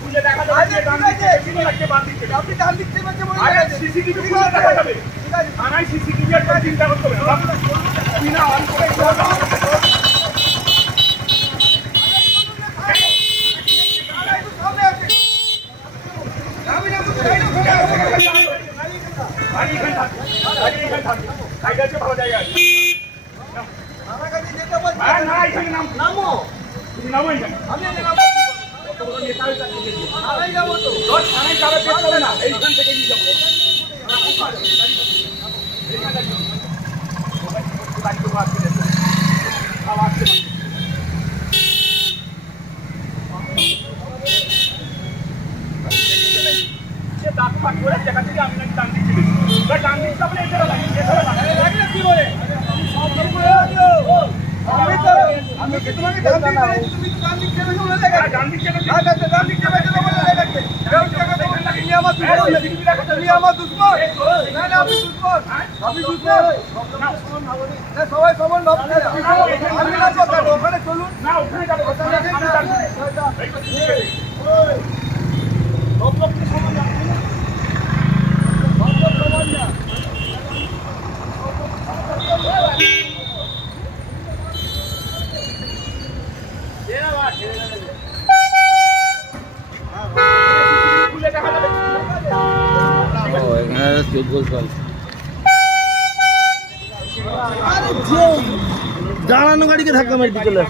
খুলে দেখা যাবে আপনি ডান দিক থেকে সিসিটিভি খুলে দেখা যাবে থানায় সিসিটিভি একটা চিন্তা করতে হবে বিনা অন করে ভালো জায়গা না এখানে নামো তুমি নামো এখানে আমি নামো থানায় যাবো তো থানায় যাবে হবে না এইখান থেকে নিয়ে যাবো সবাই সমান ওখানে চলুন না ওখানে যাবো দাঁড়ানো গাড়িকে ধাক্কা মারতে চলে